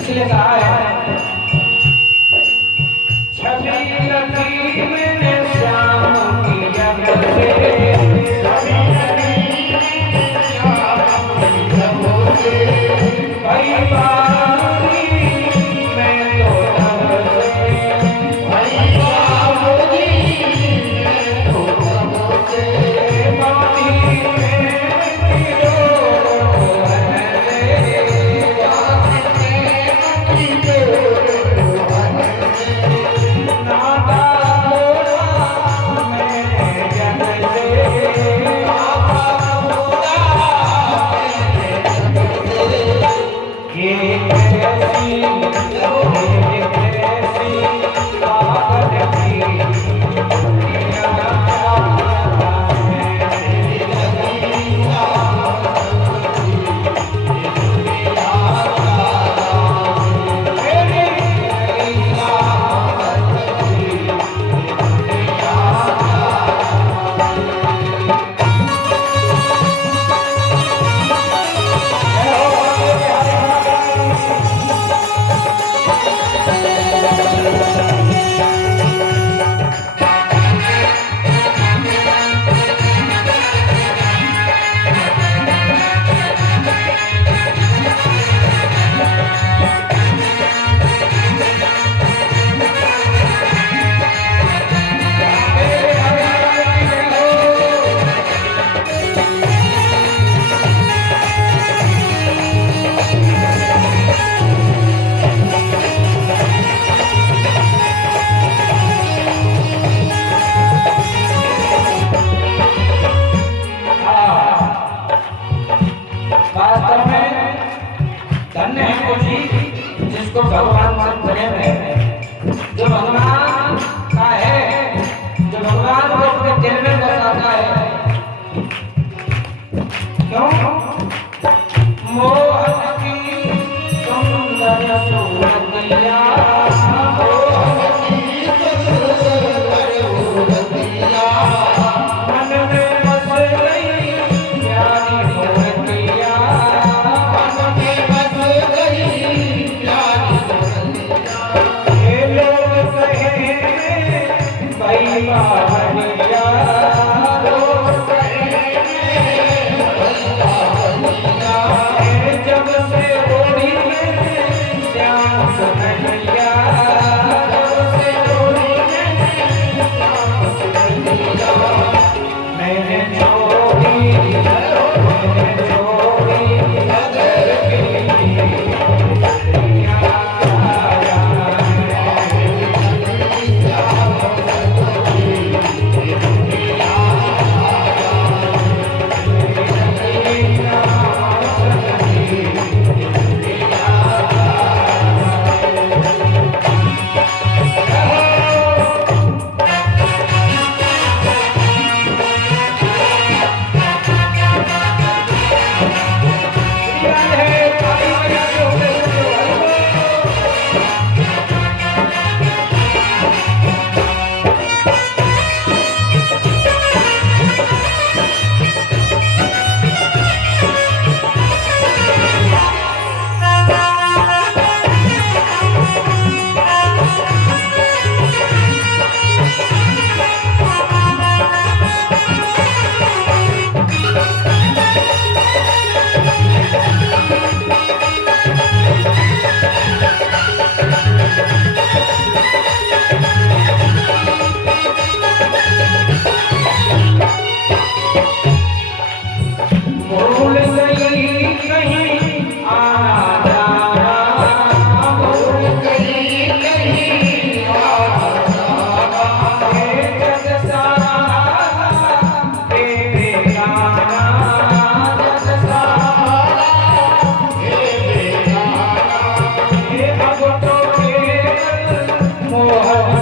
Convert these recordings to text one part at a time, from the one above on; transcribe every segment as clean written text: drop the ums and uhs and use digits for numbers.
इसलिए कहा है छवि लगी मैंने श्याम की जब से छवि लगी मैंने श्याम की जब से कई बारी मैं तो तब से कई बारी मैं तो तब से बारी में गिरो है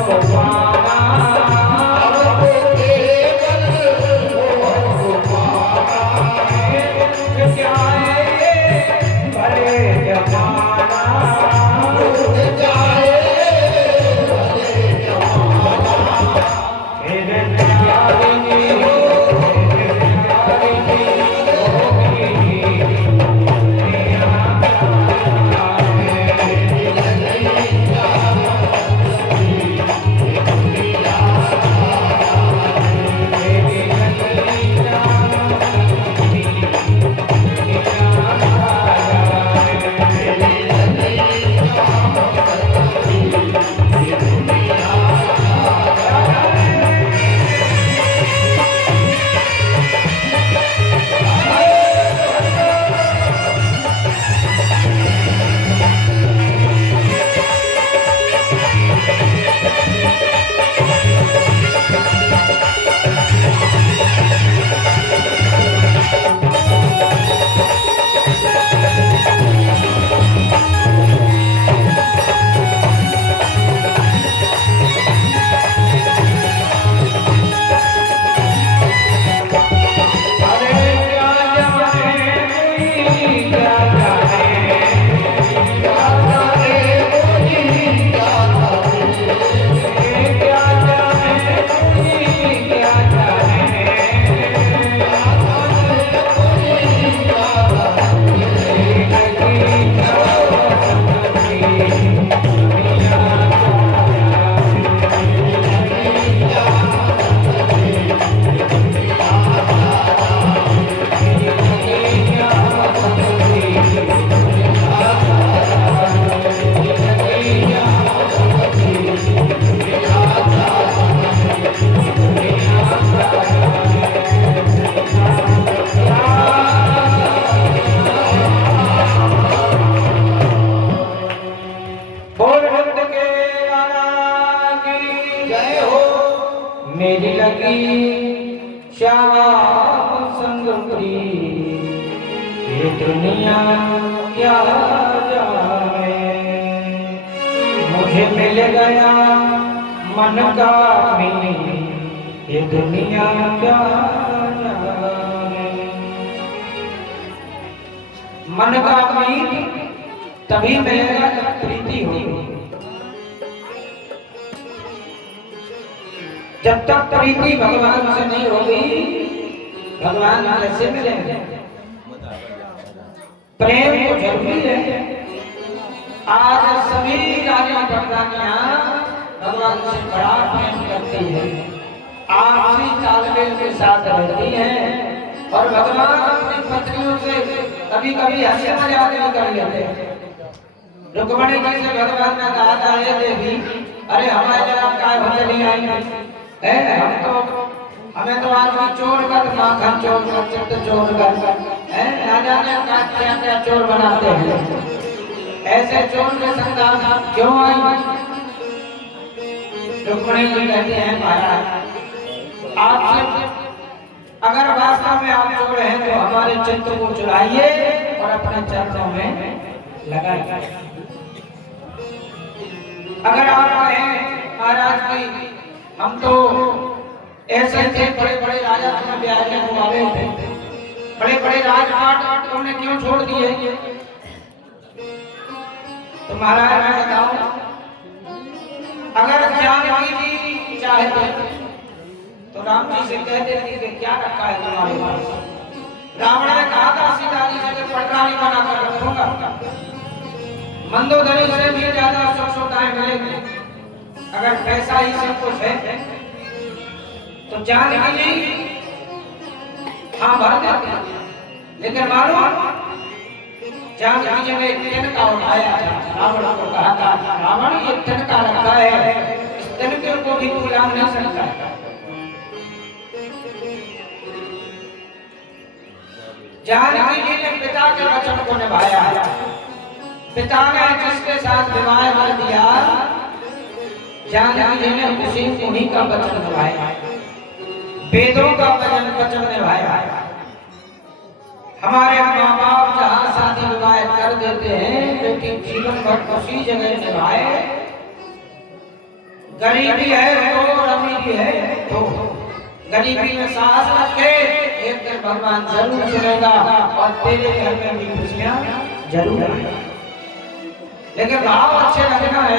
को पाना, हमको केवल मोह को पाना। क्या है ये भले जमाना, टूट जाए भले जमाना। मेरे प्यारे की होगी मेरी लगी श्याम संग प्रीत, ये दुनिया क्या जाने, मुझे मिल गया मन का मीत, ये दुनिया क्या जाने। मन का मीत तभी मिलेगा जब प्रीति होगी। जब तक प्रीति भगवान से नहीं होगी, भगवान कैसे मिलेंगे? प्रेम तो जरूरी है। आज सभी राजा प्रधानियां भगवान से बड़ा प्रेम करती है, आपसी तालमेल के साथ रहती हैं और भगवान अपनी पत्नियों से कभी कभी हंसी मजाक भी कर लेते हैं। रुक्मणी जी से भगवान ने कहा था, हे देवी, अरे हमारे जनाब काय भले नहीं आई हमें तो आदमी चोर कर, माखन चोर कर, चित्त चोर कर, ना जाने क्या क्या चोर बनाते हैं। ऐसे चोर के संतान क्यों आई? रुक्मणी जी कहते हैं, महाराज आपसे अगर वास्तव में आप चोर हैं तो हमारे चित्त को चुराइए और अपने चरणों में लगाइए। अगर आप कहें महाराज की हम तो ऐसे थे, बड़े बड़े राजा तुम्हें ब्याह के घुमावे थे, बड़े बड़े राजपाट तुमने क्यों छोड़ दिए? तो महाराज मैं बताऊं, अगर जानकी जी चाहते तो राम जी से कह देते कि क्या रखा है तुम्हारे पास। रावण ने कहा था सीता जी से पटरानी बनाकर रखूंगा, मंदोदरी से भी ज्यादा सुख सुविधाएं मिलेंगी अगर पैसा ही सब कुछ है। तो जानकी जी हाँ भर देते, लेकिन मालूम जानकी जी ने तिनका उठाया था, रावण को कहा था, रावण ये तिनका रखा है, इस तिनके को भी कोई लांग नहीं सकता। जानकी जी ने पिता के वचन को निभाया, पिता ने जिसके साथ विवाह कर दिया, जानकी जी ने उन्हीं का वचन निभाया, वेदों का वचन निभाया। हमारे माँ बाप जहाँ शादी विवाह कर देते हैं, लेकिन जीवन भर उसी जगह निभाए, गरीबी है तो अमीरी है तो गरीबी में साहस रखे, एक दिन भगवान जरूर सुनेगा और तेरे घर में भी खुशियां जरूर आएंगी। लेकिन भाव अच्छे रखना है।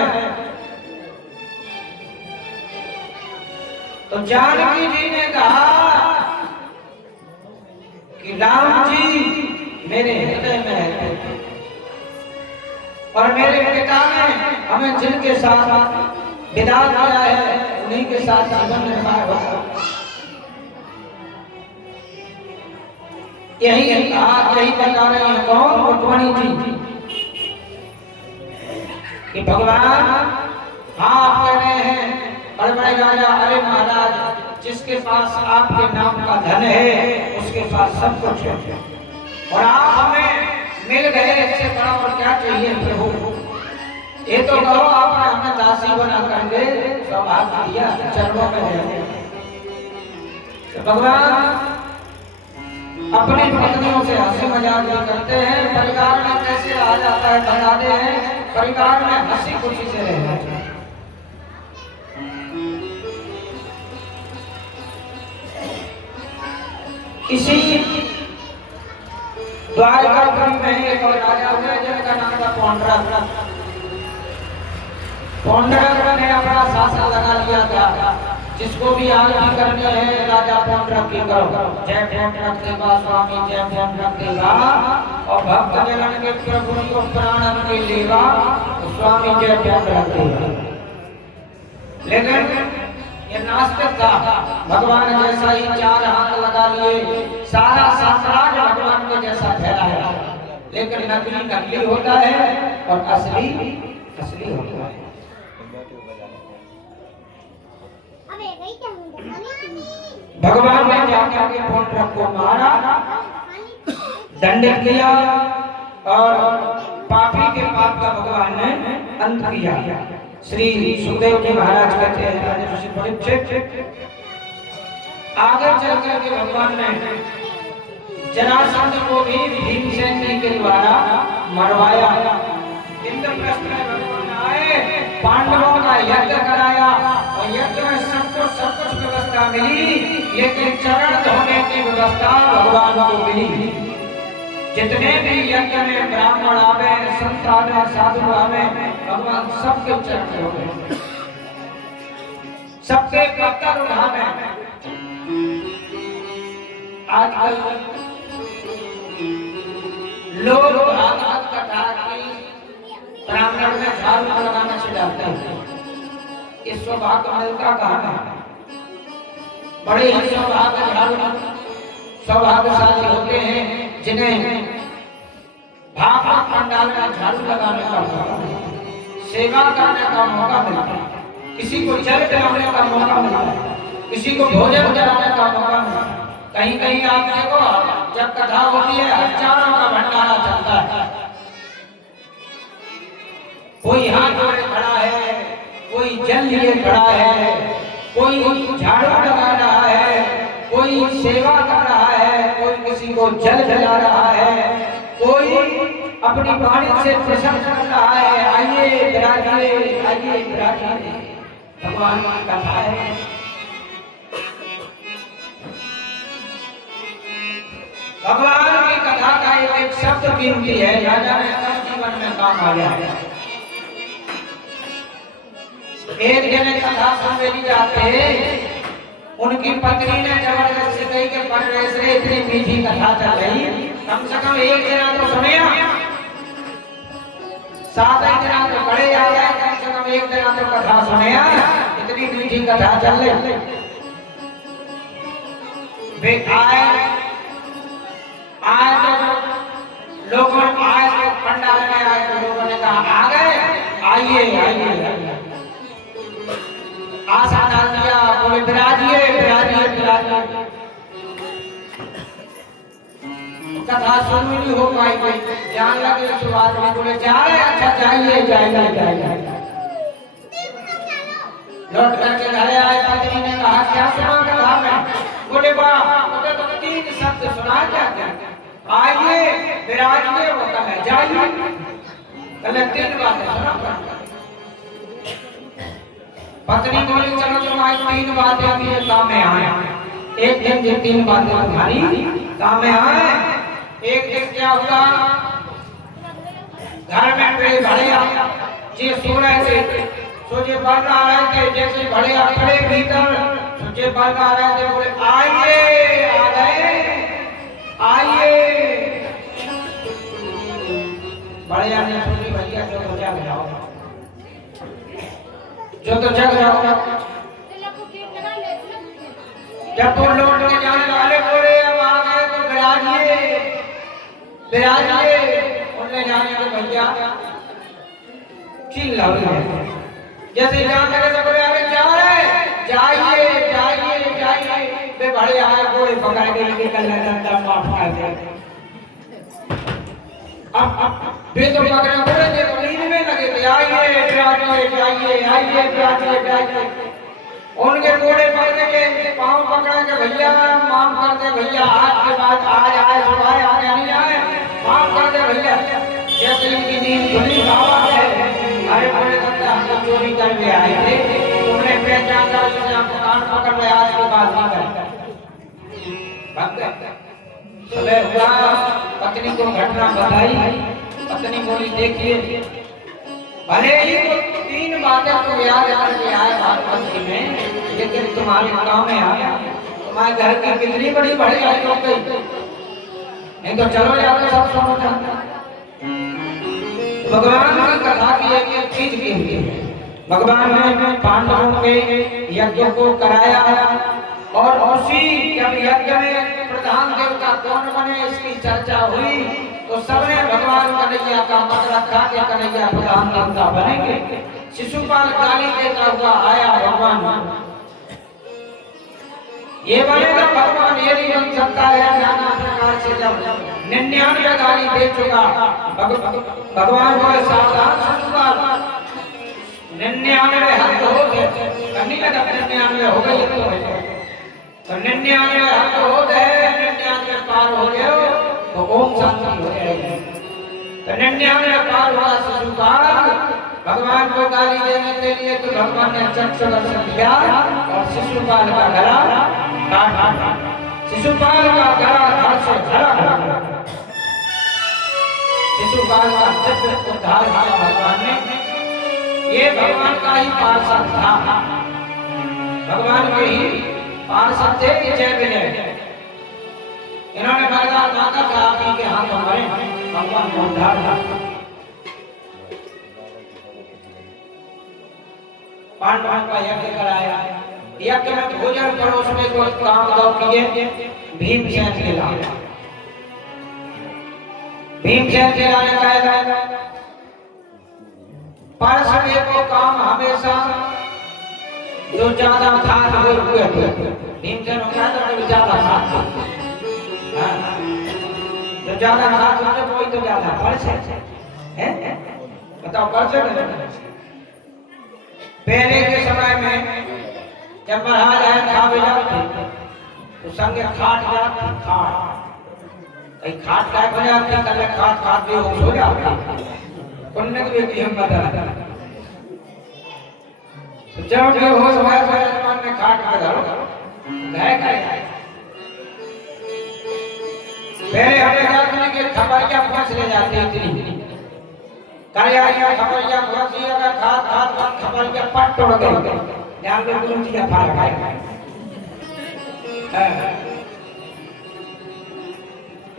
तो जानकी जी ने कहा कि राम जी मेरे हृदय में है और मेरे पिता ने हमें जिनके साथ विदा किया है उन्हीं के साथ जीवन निर्वाह हो। यही कहा, यही बता रहे हैं कौन? रुक्मणी जी कि भगवान हाँ आप कह रहे हैं बड़े राजा, अरे महाराज जिसके पास आपके नाम का धन है उसके पास सब कुछ है और आप हमें मिल गए, इससे बड़ा और क्या चाहिए प्रभु? ये तो कहो आपने हमें दासी बना करके सौभाग्य दिया, चरणों में है। तो भगवान अपनी पत्नियों से हंसी मजाक भी करते हैं, परिवार में कैसे आ जाता है बताते हैं, परिवार में हंसी खुशी से रहना चाहिए। इसी द्वारकापुरी में एक और राजा हुए जिनका नाम था पौंड्रक। पौंड्रक ने अपना शासन लगा लिया था, जिसको भी आज्ञा करनी है राजा पौंड्रक की करो, जय पौंड्रक देवा स्वामी जय पौंड्रक देवा, और भक्त जनन के प्रभु को प्राणन के लेवा स्वामी जय पौंड्रक देवा। लेकिन ये नास्तिक था, भगवान जैसा ही चार हाथ लगा लिए, सारा साम्राज्य भगवान के जैसा फैला है, लेकिन नकली नकली होता है और असली असली होता है। भगवान ने जाके पौंड्रक को मारा, दंडित किया और पापी के पाप का भगवान ने अंत किया। श्री सुखदेव जी महाराज कहते हैं राजा ऋषि परीक्षित, आगे चल करके भगवान ने जरासंध को भी भीमसेन जी के द्वारा मरवाया। इंद्रप्रस्थ में भगवान आए, पांडवों का यज्ञ कराया और यज्ञ में सबको सब कुछ व्यवस्था मिली, लेकिन चरण धोने की व्यवस्था भगवान को मिली। जितने भी यज्ञ में ब्राह्मण आवे, संत आवे, साधु आवे, भगवान सबके चरण धोवे, सबके पत्थर उठावे। आजकल लोग भागवत कथा की ब्राह्मण में झाड़ू लगाना सिखाते हैं, इस सौभाग्य मिलता कहाँ है? बड़े ही सौभाग्यशाली होते हैं जिन्हें भागवत पंडाल में झाड़ू लगाने का मौका, सेवा करने का मौका मिलता है, किसी को जल पिलाने का मौका मिलता है, किसी को भोजन कराने का मौका मिलता है। कहीं कहीं आप देखो जब कथा होती है हजारों का भंडारा चलता है, कोई हाथ जोड़े खड़ा है, कोई जल लिए खड़ा है, कोई झाड़ू लगा रहा है, कोई सेवा कर रहा है, कोई किसी को जल जला रहा है, कोई अपनी वाणी से प्रशंसा कर रहा है, आइए विराजिए, आइए विराजिए। भगवान की कथा है। भगवान की कथा का एक शब्द कीमती है, राजा ने जीवन में काम आ गया। एक जने कथा सुन जाते, उनकी पत्नी ने जबरदस्ती कही कि परवेश रे इतनी मीठी कथा चल रही, कम से कम एक जना तो सुने, 7 जना तो बड़े आ गए, कम से कम एक जना तो कथा सुने, इतनी मीठी कथा चल रही। वे आए तो लोगों आए तो पंडाल में आए तो लोगों ने कहा आ गए, आइए आइए, आशा डाल दिया, बोले विराजिए विराजिए विराजिए। कथा सुन नहीं हो पाई, कोई जान लगे तो आदमी बोले जा रहे, अच्छा जाइए जाइए जाइए। लौट करके घर आए, पत्नी ने कहा क्या सुना कथा में? बोले वाह, मुझे तो 3 शब्द सुना क्या? आइए विराजिए, वो कहा जाइए, कल 3 बातें सुना। पत्नी बोली चलो तुम्हारी 3 बातें अभी ये काम में आए। एक दिन ये 3 बातें तुम्हारी काम में आए। एक दिन क्या हुआ, घर में बड़े भड़िया जी सो रहे थे, सोचे बढ़ रहे थे, जैसे भड़िया खड़े भीतर सोचे बढ़ रहे थे, बोले आइए, आ गए, आइए। बढ़िया ने सोची भैया जो तो जग जाओ, जो तो जग जाओ। जब वो लौट के जाने वाले बोले अब आ गए तो बिराजिए, बिराजिए। उनने जाने के भैया चिल्ला रहे, जैसे जान लगे तो बोले अरे जा रहे, जाइए जाइए जाइए। वे बड़े आए, घोड़े पकड़ के लेके कल डंडा मार दे। अब वे तो पकड़े घोड़े के तो नींद में लगे थे, आइए जाइए जाइए, आइए जाइए जाइए। उनके घोड़े पकड़ के पाँव पकड़ के भैया माफ कर दे भैया, आज के बाद आज आए सुबह आगे नहीं आए, माफ कर दे भैया। जैसे इनकी नींद खुली बाबा है, अरे बोले लगता हम चोरी करके आए थे, तुमने पहचान कर इसलिए आपको कान पकड़ लिया, आज के बाद नहीं करेंगे। सुबह हुआ, पत्नी को घटना बताई। पत्नी बोली देखिए भले ही वो 3 बातें तो याद करके आए भागवत में, लेकिन तुम्हारे काम में आया। तुम्हारे घर की कितनी बड़ी बड़ी आई हो गई, नहीं तो चलो जाकर सब सुनो चाहता। भगवान की कथा की एक चीज की हुई है। भगवान ने पांडवों के यज्ञ को कराया और उसी जब यज्ञ में प्रधान देवता कौन बने इसकी चर्चा हुई तो सबने भगवान कन्हैया का मत रखा कि कन्हैया प्रधान देवता बनेंगे। शिशुपाल गाली देता हुआ आया, भगवान ये बनेगा, भगवान ये नहीं बन सकता है। नाना प्रकार से जब 99 गाली दे चुका, भगवान बोले सावधान शिशुपाल, 99 हद हो गए, करने लगा 99 हो गई तो 99 हद हो गए, 99 पार हो गए तो ओम शांति हो जाएगी। तो 99 पार हुआ शिशुपाल, भगवान को गाली देने के लिए तो भगवान ने चक्षु दर्शन दिया और शिशुपाल का गला काट, शिशुपाल का गला धड़ से धड़ा, शिशुपाल का जब उद्धार किया भगवान ने। ये भगवान का ही पार्षद था, भगवान के ही पार्षद थे कि जय विजय। इन्होंने वरदान मांगा था आप ही के हाथ हमारे भगवान को उद्धार था। पांडवों का यज्ञ कराया, यज्ञ में भोजन परोसने को काम दो किए भीमसेन के लाए। भीमसेन के लाए कहा परसने को काम हमेशा जो ज्यादा खाद वो हुए भीमसेन होता है तो ज्यादा खाद, जो ज्यादा खाद होते कोई तो ज्यादा परस है। बताओ परस पहले के समय में जब महाराज आए खावे जाते तो संगे खाट जाती, खाट कहीं खाट काय हो जाती, कल खाट खाट बेहोश हो जाती, पुण्य की हम बता तो जब बेहोश हुआ तो जजमान ने खाट में धरो गए गए। पहले हमें जाते कि खबरिया फंस ले जाती इतनी करिया खबरिया फंसी, अगर खाट खाट खाट खबरिया पट तोड़ गई, ध्यान में गुरु जी का फाड़ खाए।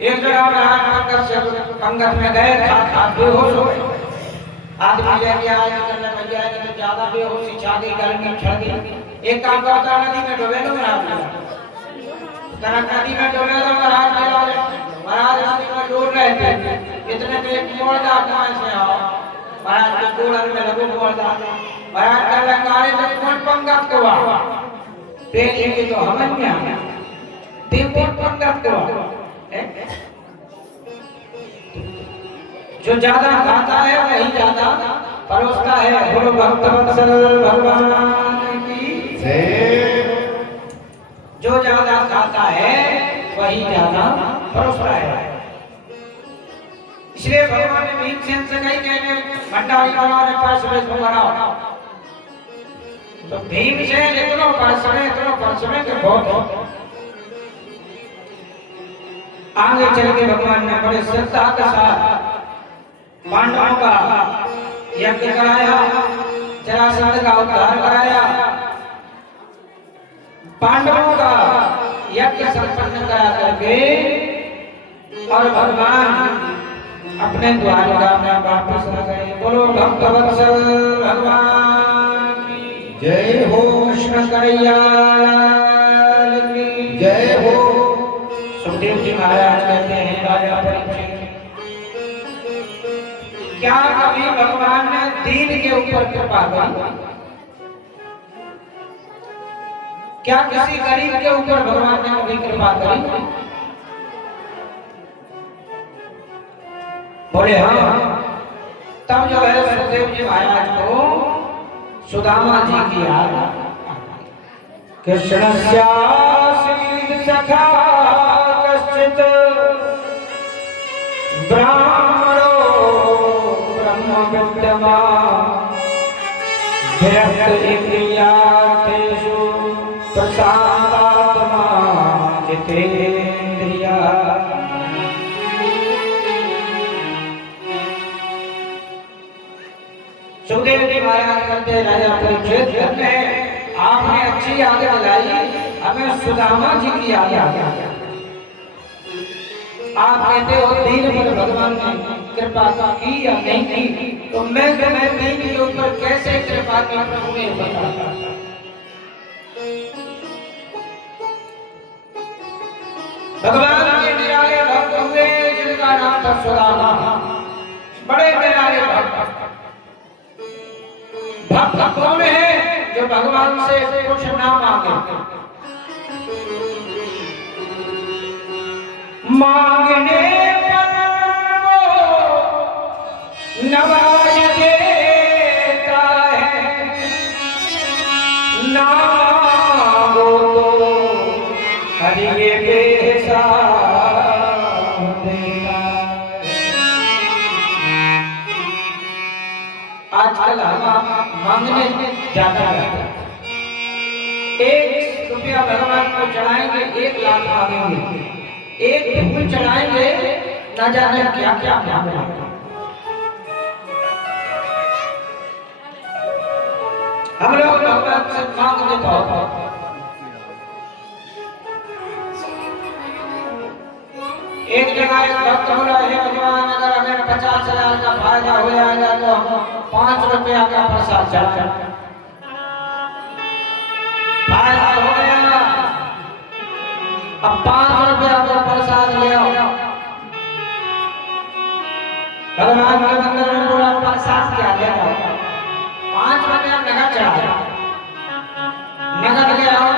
एक जगह में पंगत में गए, खाट खाट बेहोश हो गए। आदमी लेके आए निकलने भैया तो ज्यादा बेहोशी छा गई, गर्मी छा गई। एक काम करता नदी में डूबे लो महाराज, नदी में डूबे लो महाराज, महाराज नदी में डूब रहे थे, इतने में एक मोड़दा कहाँ से आओ, महाराज के डूबन में लगो मोड़दा, महाराज का लंगारे में कौन पंगत को आ, देखेंगे तो हमें में आ, देव कौन पंगत को आ, जो ज्यादा खाता है वही ज्यादा परोसता है। बोलो भक्तवत्सल भगवान की जय। जो ज्यादा खाता है वही ज्यादा परोसता है। इसलिए भगवान ने भीमसेन से कही कहने भंडारी बनाओ, पास में बनाओ, तो भीमसेन इतनो परसमें के बहुत आगे चल के भगवान ने बड़े श्रद्धा के साथ पांडवों का यज्ञ कराया, जरासंध का उद्धार कराया, पांडवों का यज्ञ संपन्न करा करके और भगवान अपने द्वारका में वापस आ गए। बोलो भक्तवत्सल भगवान की जय हो। कृष्ण कन्हैया लाल की जय हो। सुखदेव जी महाराज कहते हैं, राजा परीक्षित, क्या कभी भगवान ने दीन के ऊपर कृपा की? क्या किसी गरीब के ऊपर भगवान ने कभी कृपा करी? बोले हाँ। तब जो है सुखदेव जी महाराज को सुदामा जी की याद कृष्णस्यासीत् सखा कश्चित् ब्राह्मणो ब्रह्मविद्वान् विरक्त इंद्रियार्थेषु प्रसादात्मा जितेन्द्रिया। सुखदेव जी महाराज करते राजा परीक्षित ने आपने अच्छी याद दिलाई, हमें सुदामा जी की याद आ गई। आप कहते हो दीन पर भगवान ने कृपा की या नहीं की, तो मैं दीन के ऊपर कैसे कृपा की प्रभु ने बताया। भगवान के निराले भक्त हुए जिनका नाम था सुदामा, बड़े निराले भक्त। भक्त कौन है जो भगवान से कुछ ना मांगे? मांगने पर वो नवाज देता है, ना मांगो तो हरि बेहिसाब देता है। आजकल हम मांगने ज्यादा रहता है। 1 रुपया भगवान को चढ़ाएंगे, 1 लाख मांगेंगे। 1 फूल चढ़ाएंगे, न जाने क्या क्या मांगेंगे। हम लोग भगवान से मांगते बहुत। एक जगह एक भक्त बोला, हे भगवान, अगर हमें 50,000 का फायदा हो जाएगा तो हम 5 रुपया का प्रसाद चढ़ाएं। फायदा हो गया, अब 5 रुपया का प्रसाद ले आओ। भगवान के मंदिर में बोला, प्रसाद क्या ले आओ? 5 रुपया नगद चढ़ाओ। नगद ले आओ।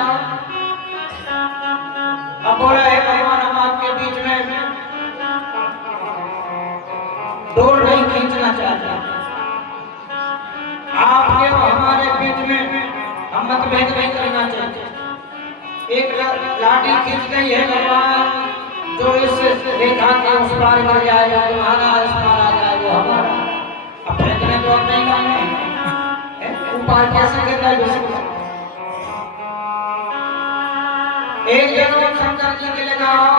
अब बोला, हे भगवान, हम आपके बीच में डोर नहीं खींचना चाहते। आपके और हमारे बीच में हम मतभेद नहीं करना चाहते। एक लाठी खींच गई है भगवान, जो इस रेखा के उस पार कर जाएगा, तुम्हारा इस पार आ जाए, वो हमारा। अब फेंकने तो अब नहीं जाएंगे, ऊपर कैसे गिर जाए? एक जगह शंकर जी के लगाओ,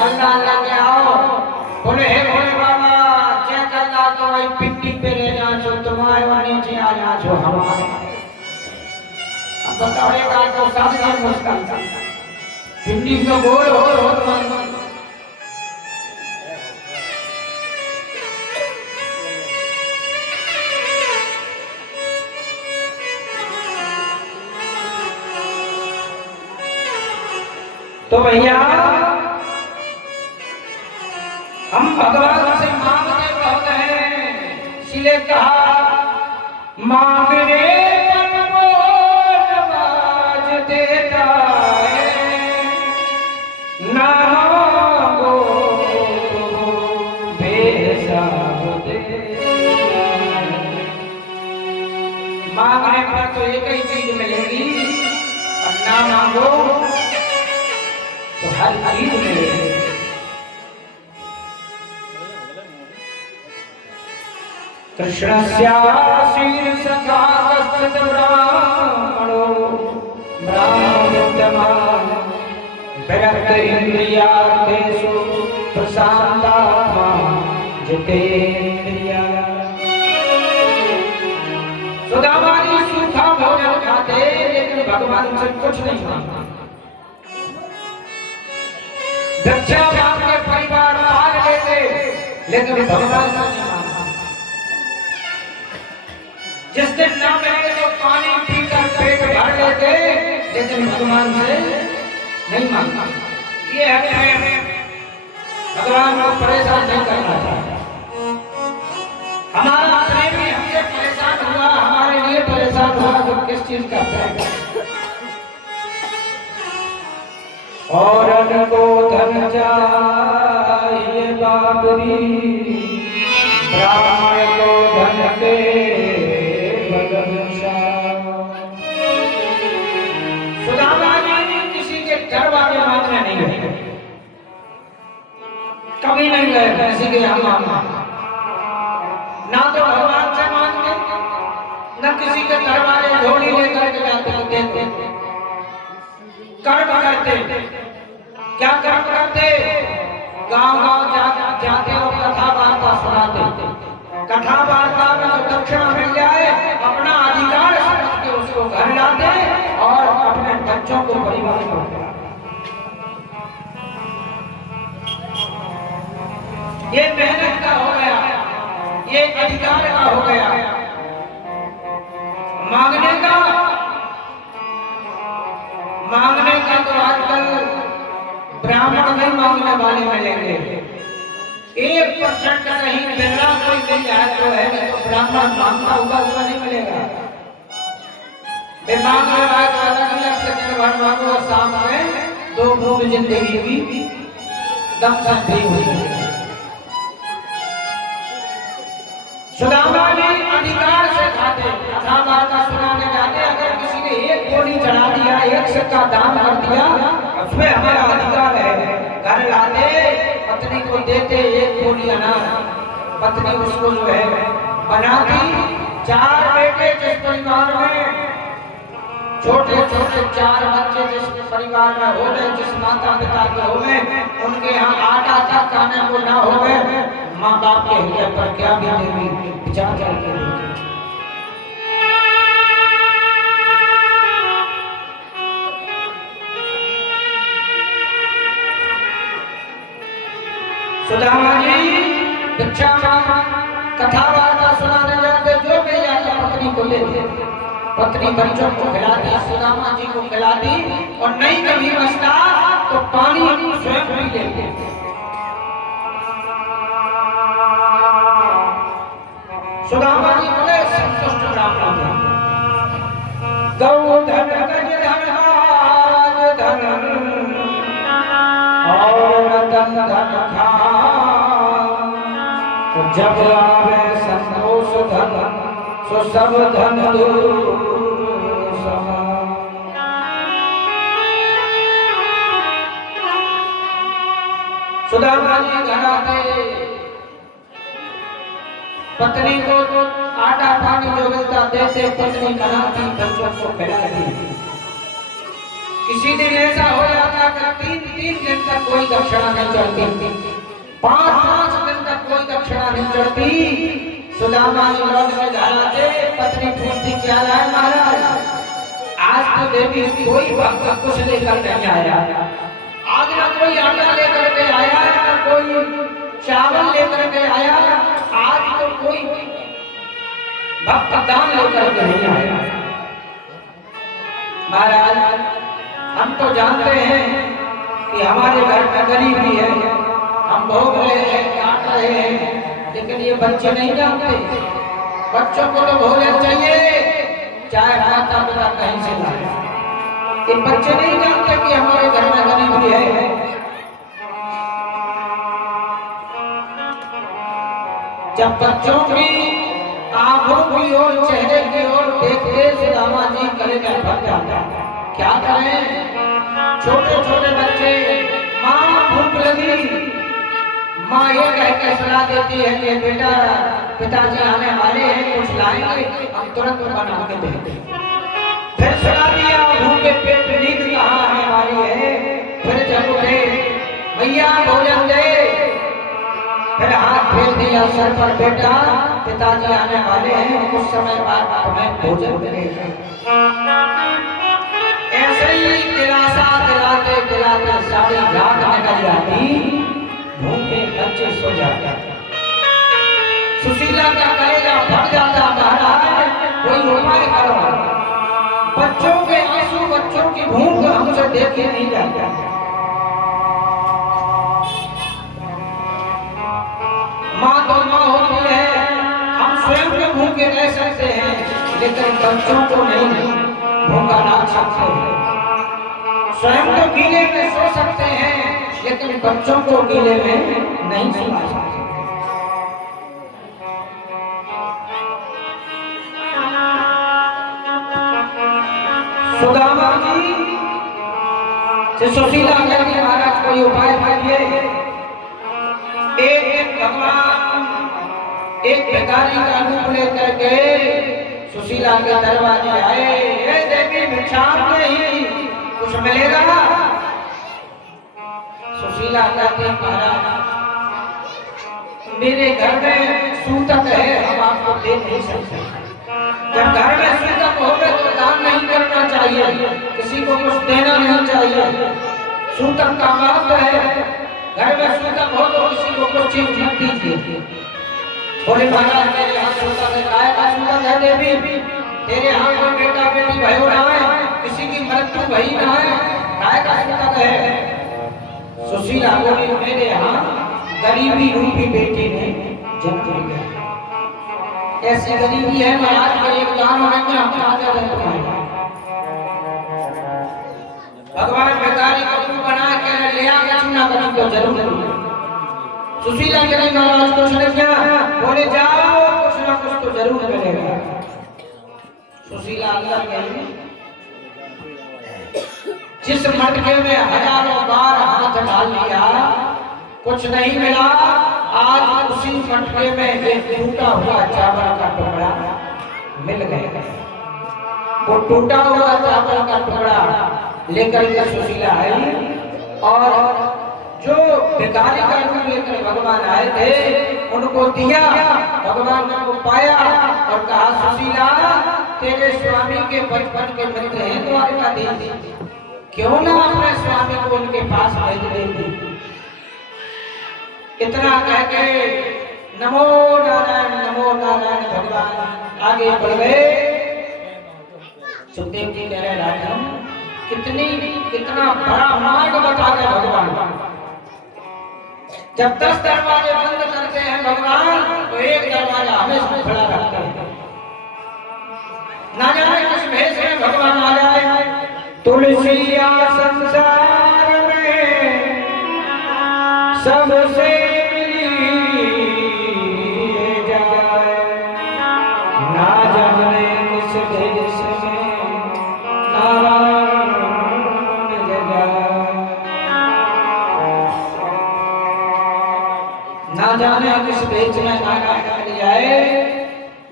अल्लाह लगे आओ। बोले, हे भोले बाबा, जय करना तो वही पिंडी पे ले जा, जो तुम्हारे वाली नीचे आ जा, जो हमारे। अब बताओ, एक आदमी को साधना मुश्किल था, पिंडी को गोल हो तो भैया, हम भगवान से मांगते बहुत हैं, इसलिए कहा मांगने पर वो नवाज देता है, ना मांगो तो बेहिसाब देता है। मांगने पर तो एक ही चीज मिलेगी, और ना मांगो तो हर चीज मिलेगी। कृष्णस्यासीत् सखा सत ब्राह्मणो ब्राह्मणोत्तमान विरक्त इंद्रियार्थेषु प्रशांतात्मा जितेन्द्रिया। सुदामा जी सूखा भोजन खाते लेकिन भगवान से कुछ नहीं मांगते। दक्षा बाप के परिवार पाल लेते लेकिन भगवान से नहीं मांगते। जिस दिन ना मिले तो पानी पीकर पेट भर लेते लेकिन भगवान से नहीं मांगते। ये हमें भगवान को परेशान नहीं करना चाहिए। हमारा प्रेमी हमसे परेशान हुआ, हमारे लिए परेशान हुआ तो किस चीज का प्रेम? और को धन चाहिए बाबरी, ब्राह्मण को धन के सुदामा जी किसी के दरबार में मांगने नहीं गए, कभी नहीं गए किसी के यहाँ मांगने। ना तो भगवान से मांगते न किसी के दरबार में झोली लेकर के जाते देते। कर्म करते, क्या कर्म करते? गांव-गांव जाते और कथा वार्ता सुनाते। कथा वार्ता में जो दक्षिणा मिल जाए अपना अधिकार समझ के उसको घर लाते और अपने बच्चों को परिवार में। ये मेहनत का हो गया, ये अधिकार का हो गया। मांगने का तो आजकल ब्राह्मण नहीं मांगने वाले मिलेंगे। 1% कहीं बिरला कोई मिल जाए तो है, तो ब्राह्मण मांगता हुआ उसका नहीं मिलेगा। मांगने वाले तो अलग-अलग से दिन भर मांगो और शाम में 2 बूंद जिंदगी की दम संधि हुई। सुदामा जी अधिकार से खाते, कथा वार्ता सुनाने जाते। अगर किसी ने 1 कोड़ी चढ़ा दिया, 1 सिक्का दान कर दिया, उसमें हमारा अधिकार है। घर लाते, पत्नी को देते 1 कोड़ी अनाज, पत्नी उसको जो है बनाती। 4 बेटे जिस परिवार में, छोटे-छोटे 4 बच्चे जिस परिवार में हो गए, जिस माता पिता के हो गए, उनके यहाँ आटा तक खाने को ना हो गए, माँ बाप के हृदय पर क्या बीतेगी विचार करके देखिए। सुदामा जी भिक्षा कथा वार्ता सुनाने जाते, जो भी जाता पत्नी को लेते, पत्नी बच्चों को खिलाती, सुदामा जी को खिलाती। और नहीं कभी बचता तो पानी स्वयं पी लेते। सुदामा जी बड़े संतुष्ट ब्राह्मण थे। गौ धन गज धन आज धन और रतन धन खान, तो जब लावे संतोष धन सो सब धन दूर समान। सुदामा जी घर आते, पत्नी को आटा पानी जो मिलता देते, पत्नी बनाती, बच्चों को खिलाती। किसी दिन ऐसा हो जाता कि 3 दिन तक कोई दक्षिणा नहीं चढ़ती, 5 दिन तक कोई दक्षिणा नहीं चढ़ती। सुदामा जी लौट के घर आते, पत्नी पूछती क्या लाए महाराज? आज तो देवी कोई भक्त कुछ लेकर नहीं आया, आज ना कोई आटा लेकर के आया, ना कोई चावल लेकर के आया, आज तो कोई भक्त दान लेकर के नहीं आया। महाराज हम तो जानते हैं कि हमारे घर में गरीबी है, हम भोग रहे हैं, काट रहे हैं, लेकिन ये बच्चे नहीं जानते। बच्चों को तो भोजन चाहिए, चाहे माता पिता कहीं से लाए। ये बच्चे नहीं जानते कि हमारे घर में गरीबी है। जब बच्चों की आंखों की ओर, चेहरे की ओर देखते सुदामा जी कलेजा भर जाता। क्या करें? छोटे छोटे बच्चे, माँ भूख लगी, माँ ये कह के सलाह देती है कि बेटा पिताजी आने वाले हैं, कुछ लाएंगे, हम तुरंत बना के देंगे। फिर सलाह दिया भूखे पेट नींद कहाँ आने वाली है। फिर जब उठे भैया भोजन दे, फिर हाथ फेर दिया सर पर, बेटा पिताजी आने वाले हैं, कुछ समय बाद तुम्हें भोजन मिलेगा। ऐसे ही दिलासा दिलाते दिलाते सारी रात निकल जाती, भूखे बच्चे सो जाते। सुशीला का कलेजा फट जाता, महाराज कोई उपाय करो, बच्चों के आंसू बच्चों की भूख हमसे देखे नहीं जाता। माँ तो माँ होती है, हम स्वयं के भूखे रह सकते हैं, लेकिन बच्चों को नहीं भूखा रख सकते हैं। स्वयं तो गीले में सो सकते हैं, लेकिन बच्चों को गीले में नहीं सुला सकते। सुदामा जी से सुशीला कहती, महाराज कोई उपाय करिए। एक भगवान एक भिखारी का रूप लेकर के सुशीला के दरवाजे आए। हे देवी भिक्षा नहीं, कुछ मिलेगा? सुशीला कहती, महाराज मेरे घर में सूतक है, हम आपको दे नहीं सकते। जब घर में सूतक हो गए तो दान नहीं करना चाहिए, किसी को कुछ देना नहीं चाहिए। सूतक का महत्व है, घर में सूतक हो तो किसी को कुछ चीज मत दीजिए। बोले महाराज मेरे यहाँ सूतक है, काय का सूतक है देवी? तेरे यहाँ कोई बेटा बेटी भयो ना है, किसी की मृत्यु भई ना है, काय का सूतक है? सुशीला बोली मेरे यहाँ गरीबी रूपी बेटी ने जन्म लिया। ऐसी गरीबी है महाराज का एक दान होने हम ताजा तुम्हारे। भगवान भिखारी को तू बना के ले आ चुना कभी तो जरूर। सुशीला के नहीं महाराज कुछ नहीं क्या, बोले जाओ कुछ ना कुछ तो जरूर मिलेगा। सुशीला अंदर गई, जिस मटके में हजारों बार हाथ डाल लिया कुछ नहीं मिला, आज उसी मटके में एक टूटा हुआ चावल का टुकड़ा मिल गया। वो टूटा हुआ चावल का टुकड़ा लेकर के सुशीला आई और जो भिखारी का रूप लेकर भगवान आए थे उनको दिया। भगवान ने वो पाया और कहा सुशीला तेरे स्वामी के बचपन के मित्र हैं द्वारकाधीश, क्यों ना अपने स्वामी को उनके पास भेज देती। इतना कह के नमो नारायण भगवान आगे बढ़ गए। सुखदेव जी कह रहे राजन कितना बड़ा मार्ग बता गए भगवान। जब 10 दरवाजे बंद करते हैं भगवान तो एक दरवाजा हमेशा खुला रखते हैं। ना जाने किस भेष में भगवान आ जाए। तुलसिया संसार में सबसे जाने किस भेष में नारायण मिल जाए।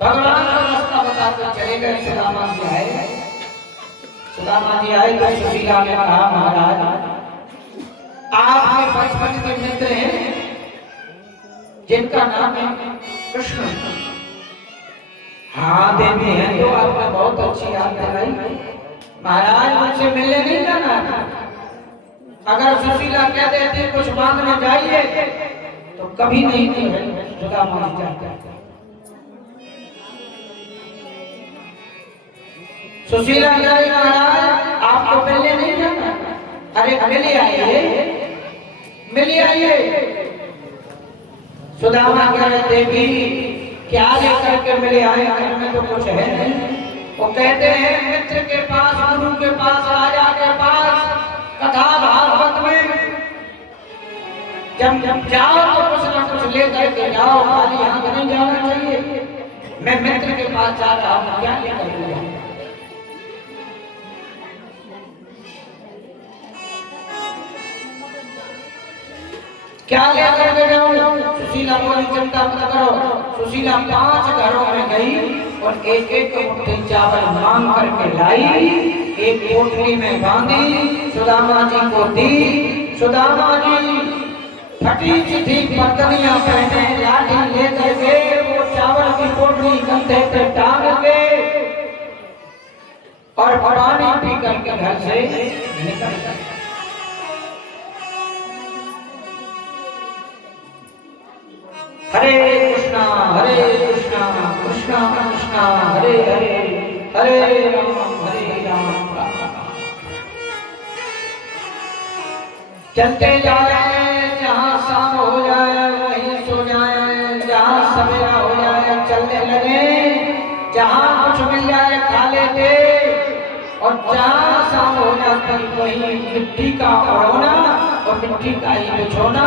भगवान का रास्ता बताकर चले गए। सुदामा जी आए तो सुशीला ने कहा महाराज आपके बचपन के मित्र हैं जिनका नाम है कृष्ण। हाँ देवी हैं तो आपने बहुत अच्छी याद दिलाई। महाराज मुझसे मिलने नहीं जाना। अगर सुशीला कह देती कुछ मांगने जाइए तो कभी नहीं सुदामा जी जाते। सुशीला कह महाराज आपको मिलने नहीं जाना। अरे मिले आइए। सुदामा कह रहे देवी क्या लेकर के मिले आए, घर में तो कुछ है नहीं। वो कहते हैं मित्र के पास, गुरु के पास, राजा के पास कथा भागवत में जब जाओ तो कुछ ना कुछ लेकर के जाओ, खाली यहाँ नहीं जाना चाहिए। मैं मित्र के पास जा रहा हूँ, क्या लेकर के जाऊँ? क्या लेकर के जाऊँ? सुशीला बोली चिंता मत करो। सुशीला 5 घरों में गई और एक एक मुट्ठी चावल मांग करके लाई, एक पोटली में बांधी, सुदामा जी को दी। सुदामा जी फटी चिट्ठी पतनियां पहने लाठी लेकर के वो चावल की पोटली कंधे पे टांग के और पानी पी करके घर से निकल गए। हरे कृष्णा कृष्णा कृष्णा हरे हरे, हरे राम चलते जाए जहाँ शाम हो जाए वहीं सो जाए, जहाँ सवेरा हो जाए चलने लगे, जहाँ कुछ मिल जाए खा लेते और जहाँ शाम हो जाती वहीं मिट्टी का ओढ़ना और मिट्टी का ही बिछोना।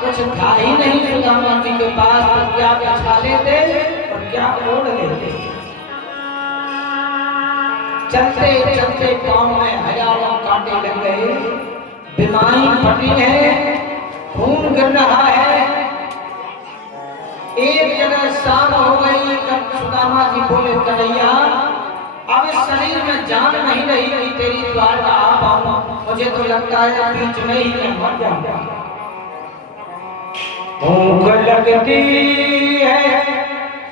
कुछ था ही नहीं सुदामा जी के पास, तो क्या बिछा लेते और क्या ओढ़ लेते। चलते चलते पाँव में हजारों कांटे लग गए, बीमारी फटी है, खून गिर रहा है। एक जगह शाम हो गई तब सुदामा जी बोले कन्हैया अब इस शरीर में जान नहीं रही कि तेरी द्वार का आ पाऊं, मुझे तो लगता है बीच में ही मैं मर जाऊंगा। भूख लगती है,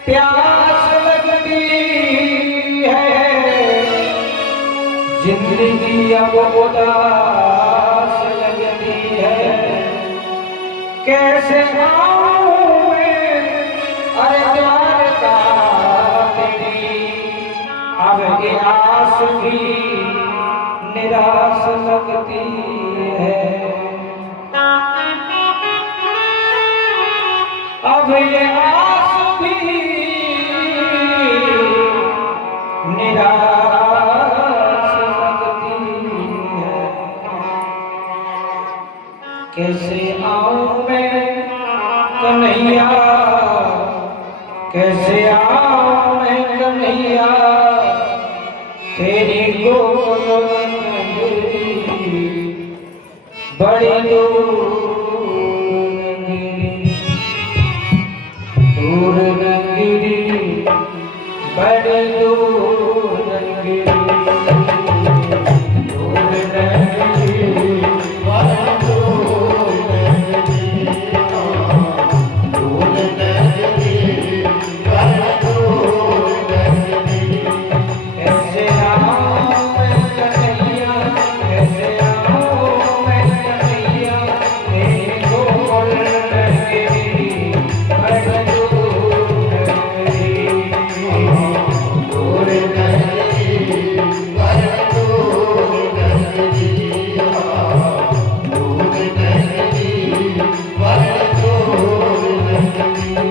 प्यास लगती है, जिंदगी अब उदास लगती है। कैसे आऊं मैं अरे द्वार का तेरी, अब ये आस भी निराश लगती है। अब ये आस भी निराश लगती है। कैसे आऊं मैं कन्हैया, कैसे आऊं मैं कन्हैया, तेरी गोद बड़ी दूर नगरी, बड़ी दूर नगरी, दूर नगरी, बड़ी दूर नगरी, दूर नगरी, बड़ी दूर नगरी। कैसे आऊं मैं कन्हैया, कैसे आऊं मैं कन्हैया, तेरी गोद नगरी, बड़ी दूर नगरी, दूर नगरी, बड़ी दूर नगरी, दूर नगरी, बड़ी दूर नगरी।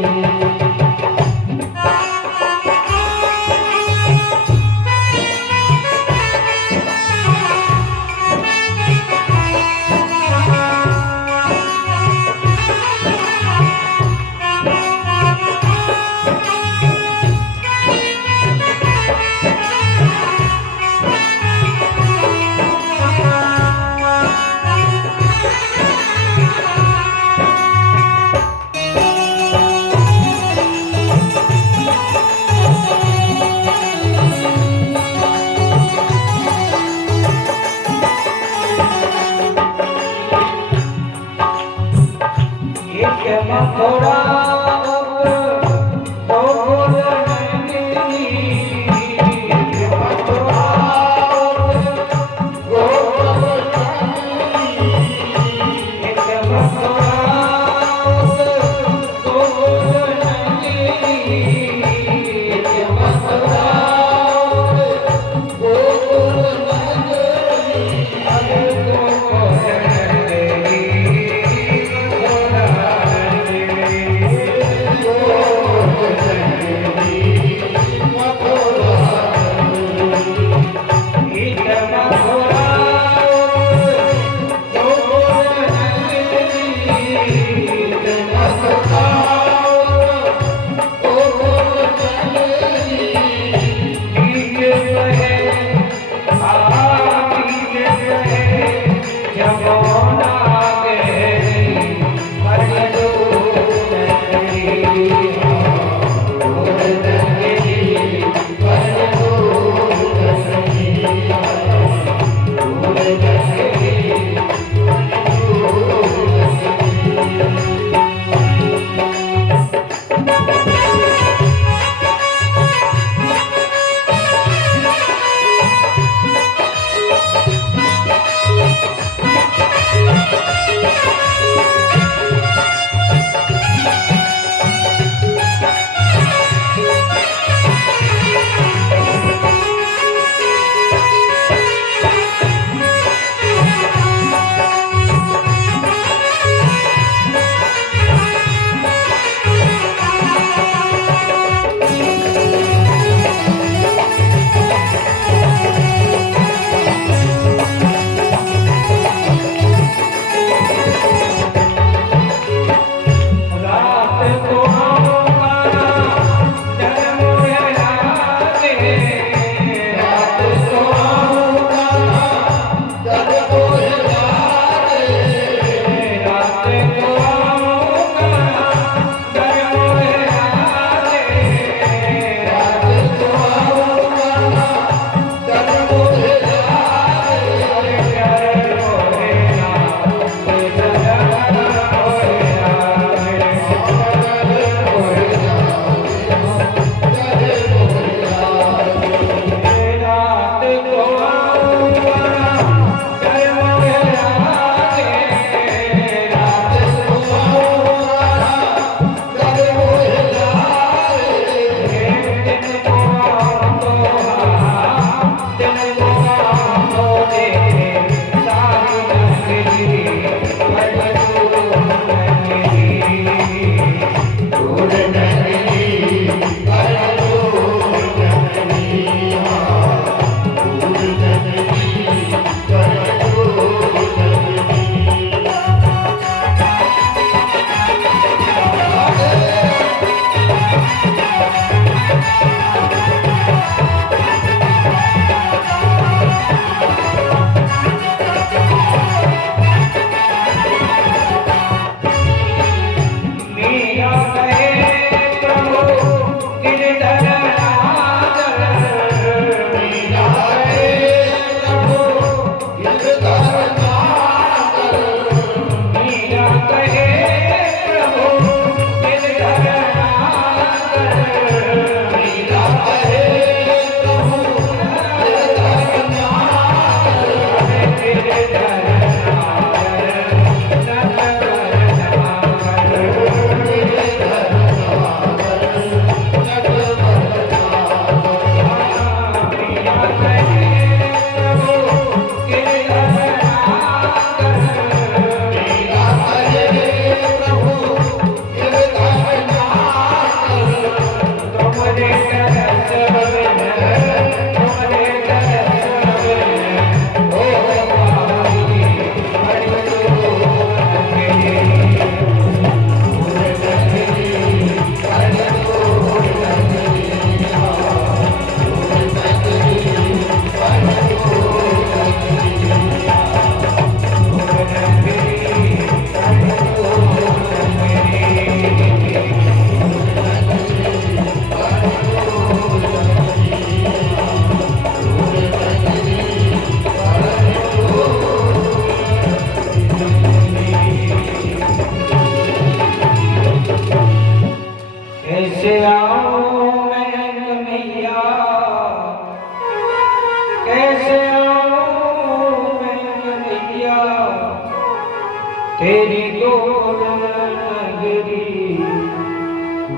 तेरी गोद नगरी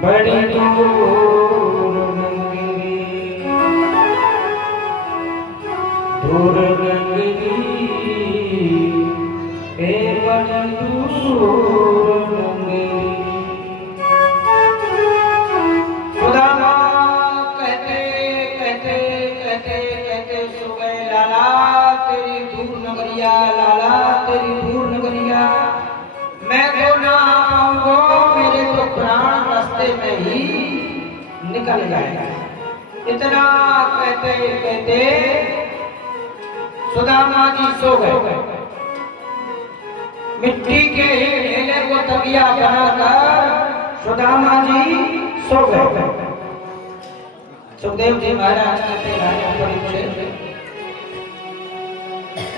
बड़ी दूर नगरी, दूर नगरी ए बड़ी दूर नगरी। सुदामा कहते कहते कहते कहते सो गए, लाला तेरी दूर नगरिया, लाला तेरी दूर नगरिया, मैं तो ना आऊंगा, मेरे तो प्राण रास्ते में ही निकल जाएगा। इतना कहते कहते सुदामा जी सो गए। मिट्टी के ढेले को तकिया बनाकर सुदामा जी सो गए। सुखदेव जी महाराज कहते हैं,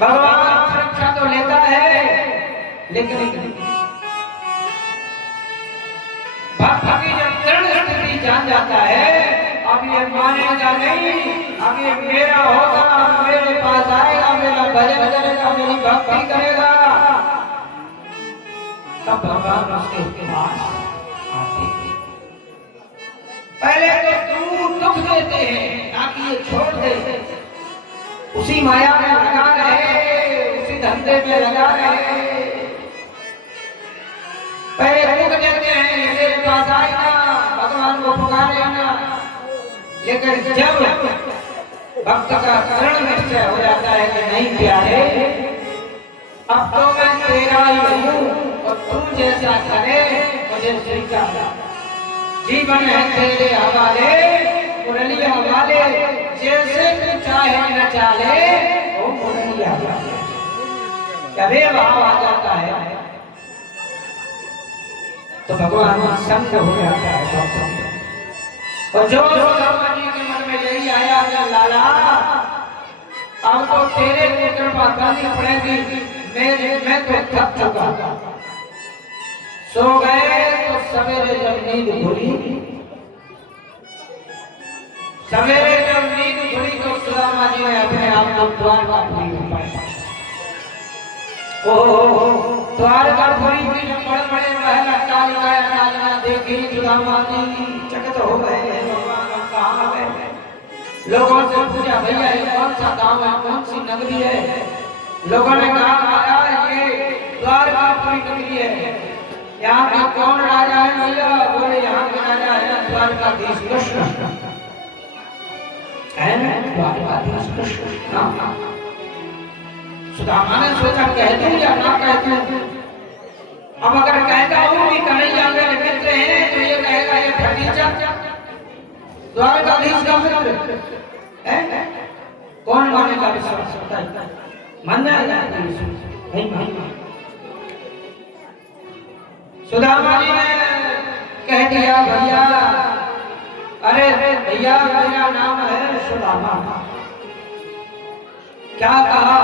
भगवान होता है, लेकिन भक्त की जब दृढ़ स्थिति जान जाता है, अब ये मानेगा नहीं, अब ये मेरा होगा, मेरे पास आएगा, मेरा भजन करेगा, मेरी भक्ति करेगा, तब भगवान उसके पास आते हैं। पहले तो दूर दुख देते हैं ताकि ये छोड़ दे, उसी माया में लगा रहे, उसी धंधे में लगा रहे। पहले दुख देते हैं, मेरे पास आएगा, भगवान को पुकारेगा, लेकिन जब भक्त का दृढ़ निश्चय हो जाता है कि नहीं प्यारे, अब तो मैं तेरा ही हूँ और तू जैसा करे मुझे स्वीकार, जीवन है तेरे हवाले, मुरली हवाले, जैसे तू चाहे न चाले वो मुरली हवाले। कभी भाव आ जाता है तो भगवान संग हो जाता है। और जो सुदामा जी के मन में यही आया कि लाला अब तो तेरे को कृपा करनी पड़ेगी, मैं तो थक चुका। सो गए तो सवेरे जब नींद खुली, सवेरे जब नींद खुली तो सुदामा जी ने अपने आप को द्वारकापुरी में पाया। द्वारकापुरी की जो बड़े बड़े महल अट्टालिका देखी सुदामा जी चकित हो गए, भगवान कहाँ गए। लोगों से पूछा, भैया ये कौन सा गांव है, कौन सी नगरी है? लोगों ने कहा महाराज ये द्वारकापुरी नगरी है, यहाँ का कौन राजा है? भैया बोले यहाँ के राजा है द्वारकाधीश कृष्ण है ना, द्वारकाधीश कृष्ण। सुदामा ने सोचा कह दूं या ना कह दूं। अब अगर कहता हूं कि कन्हैया मेरे मित्र हैं तो ये कहेगा ये भतीजा द्वारकाधीश का मित्र है, कौन मानेगा विश्वास? मानना नहीं मानना। सुदामा जी ने कह दिया भैया, अरे भैया मेरा नाम है सुदामा। क्या कहा?